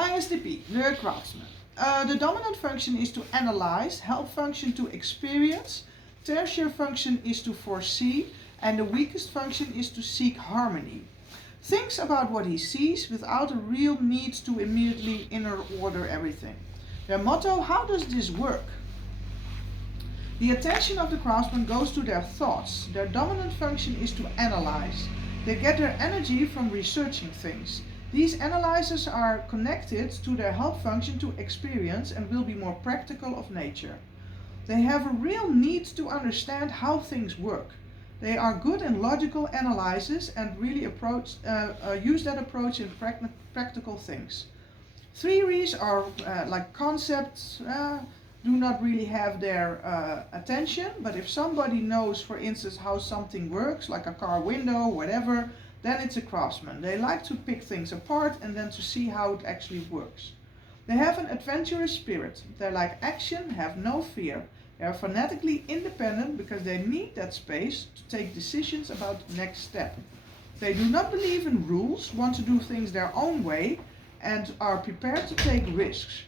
ISTP, the craftsman. The dominant function is to analyze, help function to experience, tertiary function is to foresee, and the weakest function is to seek harmony. Thinks about what he sees without a real need to immediately inner order everything. Their motto, how does this work? The attention of the craftsman goes to their thoughts. Their dominant function is to analyze. They get their energy from researching things. These analyzers are connected to their help function to experience and will be more practical of nature. They have a real need to understand how things work. They are good in logical analysis and really use that approach in practical things. Theories are like concepts, do not really have their attention, but if somebody knows, for instance, how something works, like a car window, whatever, then it's a craftsman. They like to pick things apart and then to see how it actually works. They have an adventurous spirit. They like action, have no fear. They are fanatically independent because they need that space to take decisions about the next step. They do not believe in rules, want to do things their own way, and are prepared to take risks.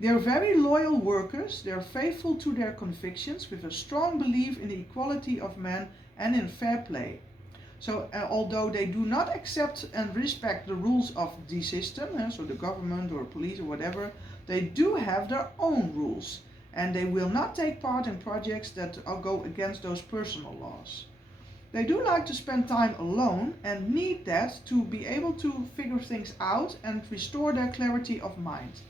They are very loyal workers. They are faithful to their convictions with a strong belief in the equality of men and in fair play. So although they do not accept and respect the rules of the system, so the government or police or whatever, they do have their own rules. And they will not take part in projects that go against those personal laws. They do like to spend time alone and need that to be able to figure things out and restore their clarity of mind.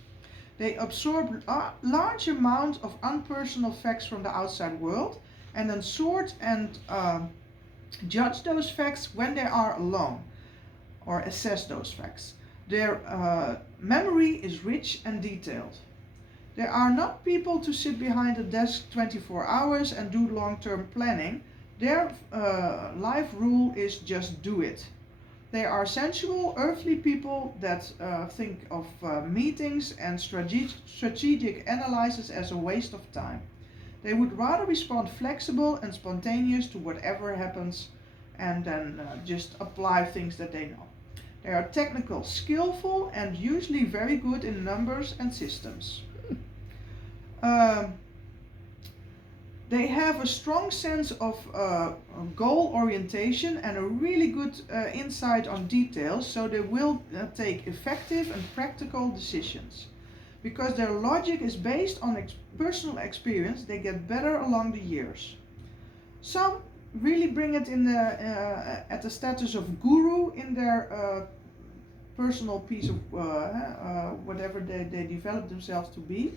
They absorb large amounts of unpersonal facts from the outside world and then sort and judge those facts when they are alone, or assess those facts. Their memory is rich and detailed. They are not people to sit behind a desk 24 hours and do long-term planning. Their life rule is just do it. They are sensual, earthly people that think of meetings and strategic analysis as a waste of time. They would rather respond flexible and spontaneous to whatever happens and then just apply things that they know. They are technical, skillful, and usually very good in numbers and systems. They have a strong sense of goal orientation and a really good insight on details, so they will take effective and practical decisions. Because their logic is based on personal experience, they get better along the years. Some really bring it in at the status of guru in their personal piece of whatever they develop themselves to be.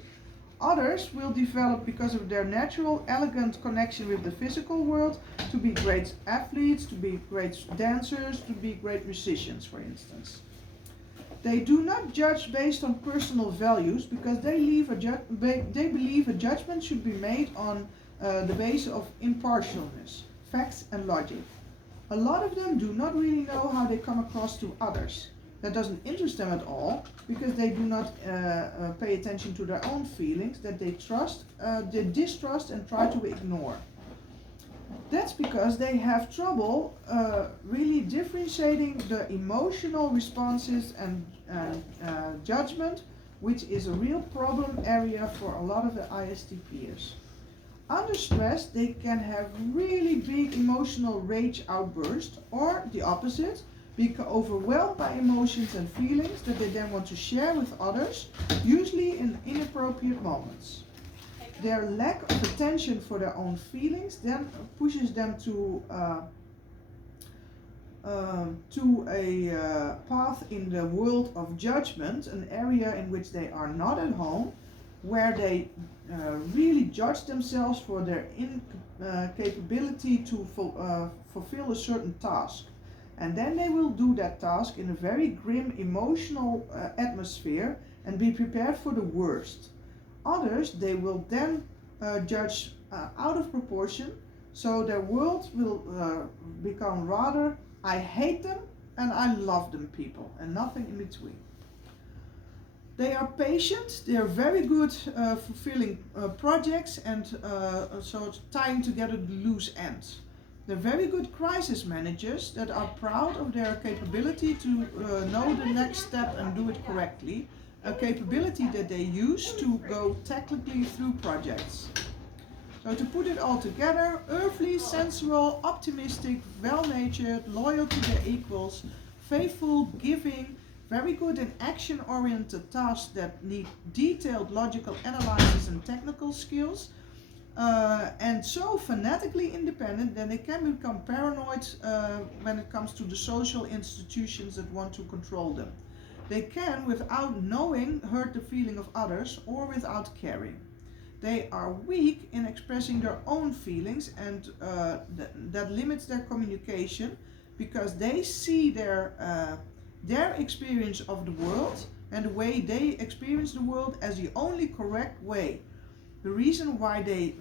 Others will develop, because of their natural, elegant connection with the physical world, to be great athletes, to be great dancers, to be great musicians, for instance. They do not judge based on personal values because they believe a judgment should be made on the basis of impartialness, facts and logic. A lot of them do not really know how they come across to others. That doesn't interest them at all because they do not pay attention to their own feelings that they distrust and try to ignore. That's because they have trouble really differentiating the emotional responses and judgment, which is a real problem area for a lot of the ISTPers. Under stress, they can have really big emotional rage outbursts, or the opposite, be overwhelmed by emotions and feelings that they then want to share with others, usually in inappropriate moments. Their lack of attention for their own feelings then pushes them to a path in the world of judgment, an area in which they are not at home, where they really judge themselves for their incapability to fulfill a certain task. And then they will do that task in a very grim emotional atmosphere and be prepared for the worst. Others, they will then judge out of proportion, so their world will become rather I hate them and I love them people, and nothing in between. They are patient, they are very good fulfilling projects and so tying together the loose ends. They're very good crisis managers that are proud of their capability to know the next step and do it correctly, a capability that they use to go tactically through projects. So to put it all together, earthly, sensual, optimistic, well-natured, loyal to their equals, faithful, giving, very good in action-oriented tasks that need detailed logical analysis and technical skills, and so fanatically independent that they can become paranoid when it comes to the social institutions that want to control them. They can, without knowing, hurt the feeling of others or without caring. They are weak in expressing their own feelings, and that limits their communication because they see their experience of the world and the way they experience the world as the only correct way. The reason why they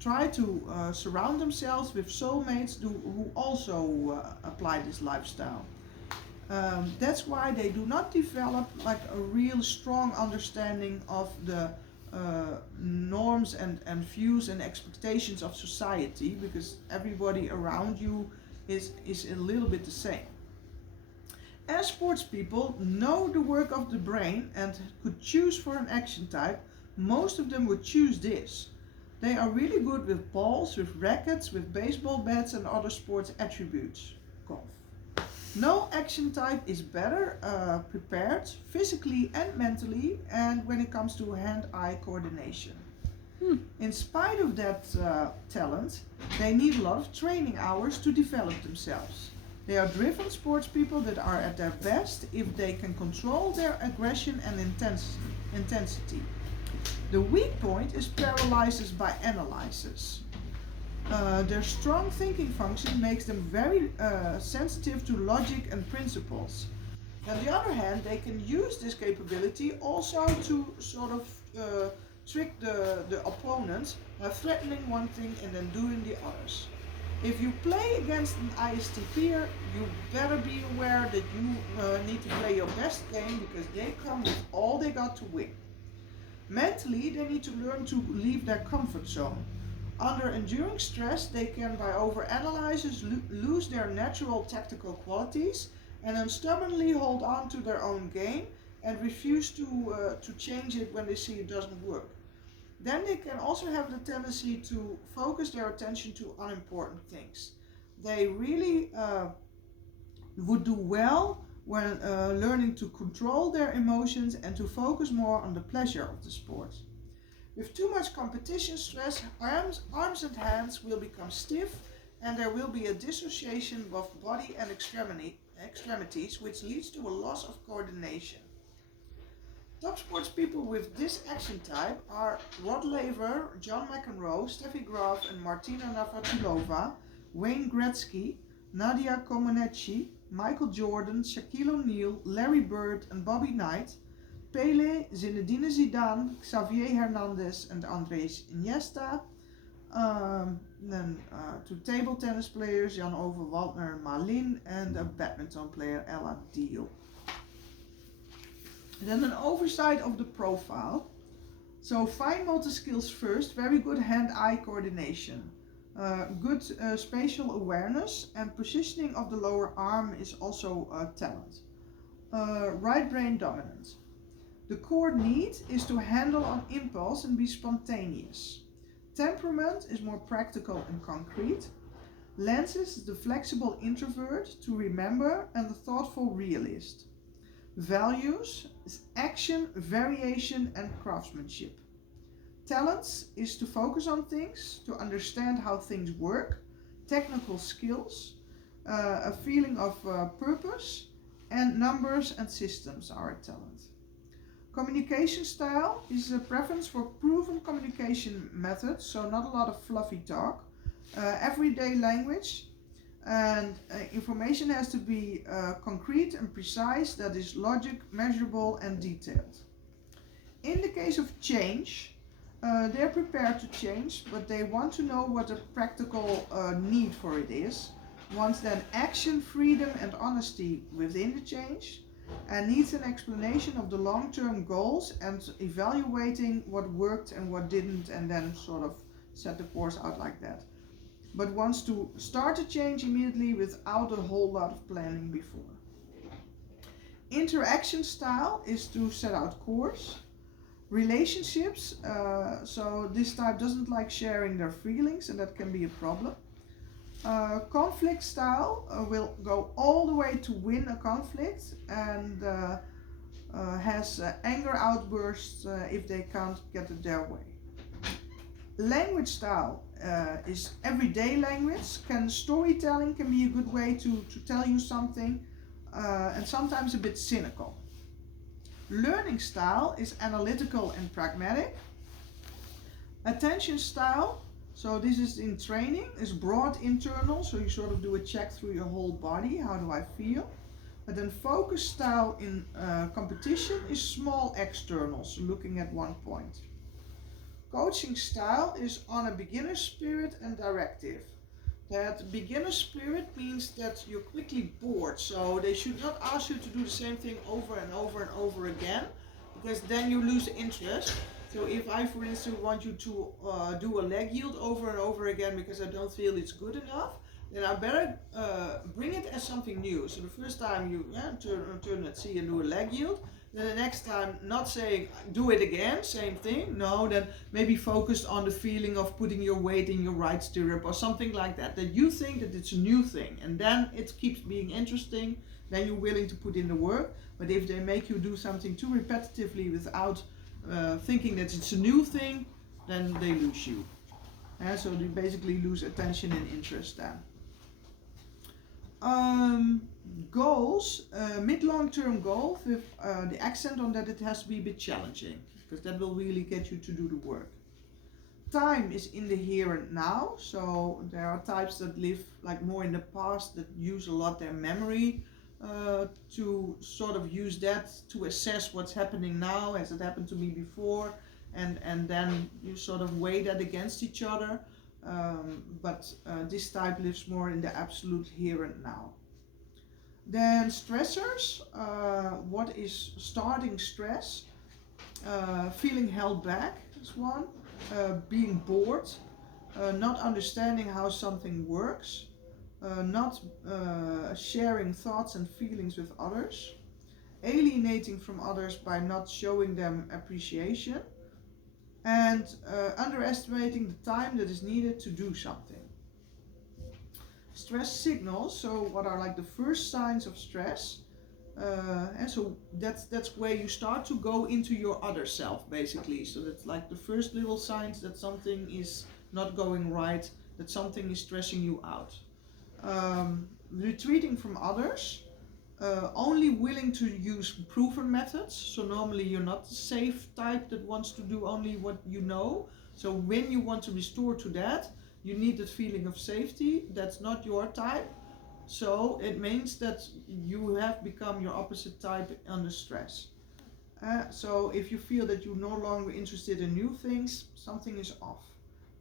try to surround themselves with soulmates who also apply this lifestyle. That's why they do not develop like a real strong understanding of the norms and views and expectations of society, because everybody around you is a little bit the same. As sports people know the work of the brain and could choose for an action type, most of them would choose this. They are really good with balls, with rackets, with baseball bats and other sports attributes. Golf. No action type is better prepared physically and mentally, and when it comes to hand-eye coordination. In spite of that talent, they need a lot of training hours to develop themselves. They are driven sports people that are at their best if they can control their aggression and intensity. The weak point is paralysis by analysis. Their strong thinking function makes them very sensitive to logic and principles. On the other hand, they can use this capability also to sort of trick the opponent by threatening one thing and then doing the others. If you play against an IST peer, you better be aware that you need to play your best game because they come with all they got to win. Mentally, they need to learn to leave their comfort zone. Under enduring stress, they can, by overanalysis, lose their natural tactical qualities and then stubbornly hold on to their own game and refuse to change it when they see it doesn't work. Then they can also have the tendency to focus their attention to unimportant things. They really would do well when learning to control their emotions and to focus more on the pleasure of the sport. With too much competition stress, arms and hands will become stiff and there will be a dissociation of body and extremities, which leads to a loss of coordination. Top sports people with this action type are Rod Laver, John McEnroe, Steffi Graf and Martina Navratilova, Wayne Gretzky, Nadia Comaneci, Michael Jordan, Shaquille O'Neal, Larry Bird and Bobby Knight, Pele, Zinedine Zidane, Xavier Hernandez and Andres Iniesta. Then two table tennis players, Jan-Ove Waldner and Malin, and a badminton player, Ella Deal. Then an oversight of the profile. So fine motor skills first, very good hand-eye coordination. Good spatial awareness and positioning of the lower arm is also talent. Right brain dominant. The core need is to handle on impulse and be spontaneous. Temperament is more practical and concrete. Lenses is the flexible introvert to remember and the thoughtful realist. Values is action, variation and craftsmanship. Talents is to focus on things, to understand how things work, technical skills, a feeling of purpose, and numbers and systems are a talent. Communication style is a preference for proven communication methods, so not a lot of fluffy talk, everyday language, and information has to be concrete and precise, that is logic, measurable and detailed. In the case of change, they're prepared to change, but they want to know what the practical need for it is, wants then action, freedom and honesty within the change, and needs an explanation of the long-term goals and evaluating what worked and what didn't, and then sort of set the course out like that. but wants to start a change immediately without a whole lot of planning before. Interaction style is to set out course. Relationships, so this type doesn't like sharing their feelings, and that can be a problem. Conflict style will go all the way to win a conflict, and has anger outbursts if they can't get it their way. Language style is everyday language. Storytelling can be a good way to tell you something, and sometimes a bit cynical. Learning style is analytical and pragmatic. Attention style, so this is in training, is broad internal, so you sort of do a check through your whole body, how do I feel? But then focus style in competition is small external, so looking at one point. Coaching style is on a beginner spirit and directive. That beginner spirit means that you're quickly bored, so they should not ask you to do the same thing over and over and over again, because then you lose interest. So if I, for instance, want you to do a leg yield over and over again because I don't feel it's good enough, then I better bring it as something new. So the first time you turn at C and do a leg yield, then the next time not saying do it again, same thing. No, then maybe focused on the feeling of putting your weight in your right stirrup or something like that. That you think that it's a new thing, and then it keeps being interesting. Then you're willing to put in the work. But if they make you do something too repetitively without thinking that it's a new thing, then they lose you. So you basically lose attention and interest then. Goals, mid-long term goals with the accent on that it has to be a bit challenging, because that will really get you to do the work. Time is in the here and now, so there are types that live like more in the past, that use a lot their memory to sort of use that to assess what's happening now, has it happened to me before, and then you sort of weigh that against each other. But this type lives more in the absolute here and now. Then stressors, what is starting stress? Feeling held back is one. Being bored, not understanding how something works, not sharing thoughts and feelings with others, alienating from others by not showing them appreciation, and underestimating the time that is needed to do something. Stress signals, so what are like the first signs of stress? And so that's where you start to go into your other self, basically. So that's like the first little signs that something is not going right, that something is stressing you out. Retreating from others, only willing to use proven methods. So normally you're not the safe type that wants to do only what you know. So when you want to restore to that, you need that feeling of safety. That's not your type. So it means that you have become your opposite type under stress. So if you feel that you're no longer interested in new things, something is off.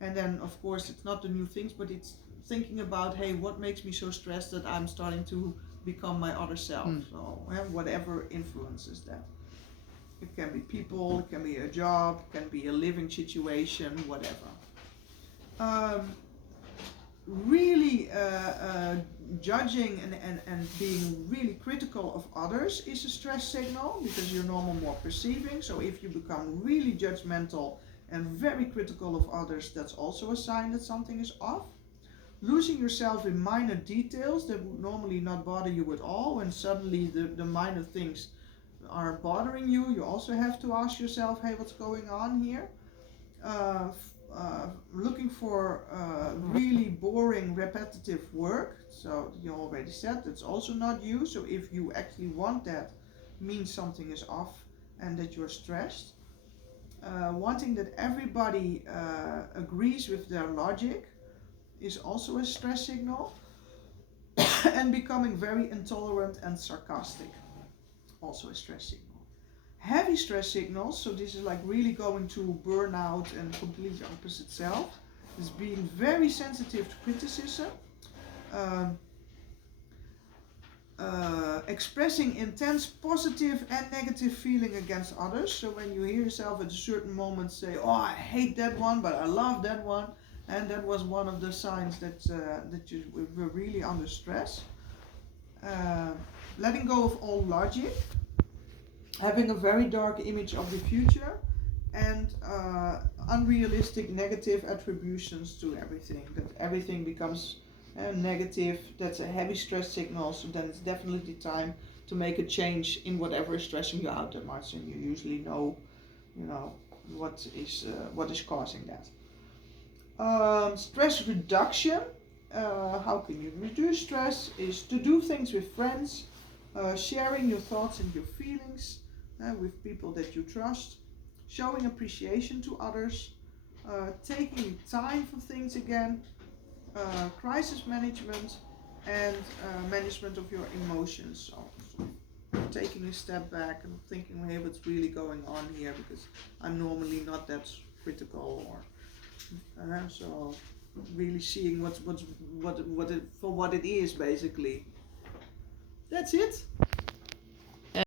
And then of course it's not the new things, but it's thinking about, hey, what makes me so stressed that I'm starting to become my other self. So whatever influences that. It can be people, it can be a job, it can be a living situation, whatever. Really judging and being really critical of others is a stress signal, because you're normal more perceiving. So if you become really judgmental and very critical of others, that's also a sign that something is off. Losing yourself in minor details that would normally not bother you at all, when suddenly the minor things are bothering you, you also have to ask yourself, hey, what's going on here? Looking for really boring, repetitive work. So you already said that's also not you. So if you actually want that, means something is off and that you're stressed. Wanting that everybody agrees with their logic is also a stress signal. And becoming very intolerant and sarcastic, also a stress signal. Heavy stress signals, so this is like really going to burnout and completely opposite self, is being very sensitive to criticism, expressing intense positive and negative feeling against others. So when you hear yourself at a certain moment say, oh, I hate that one, but I love that one, and that was one of the signs that you were really under stress. Uh, Letting go of all logic, having a very dark image of the future, and unrealistic negative attributions to everything. That everything becomes negative. That's a heavy stress signal. So then it's definitely time to make a change in whatever is stressing you out that much, and you usually know, you know, what is causing that. Stress reduction. How can you reduce stress? Is to do things with friends, sharing your thoughts and your feelings with people that you trust, showing appreciation to others, taking time for things again, crisis management, and management of your emotions. So taking a step back and thinking, hey, what's really going on here? Because I'm normally not that critical, or so really seeing what it, for what it is, basically. That's it.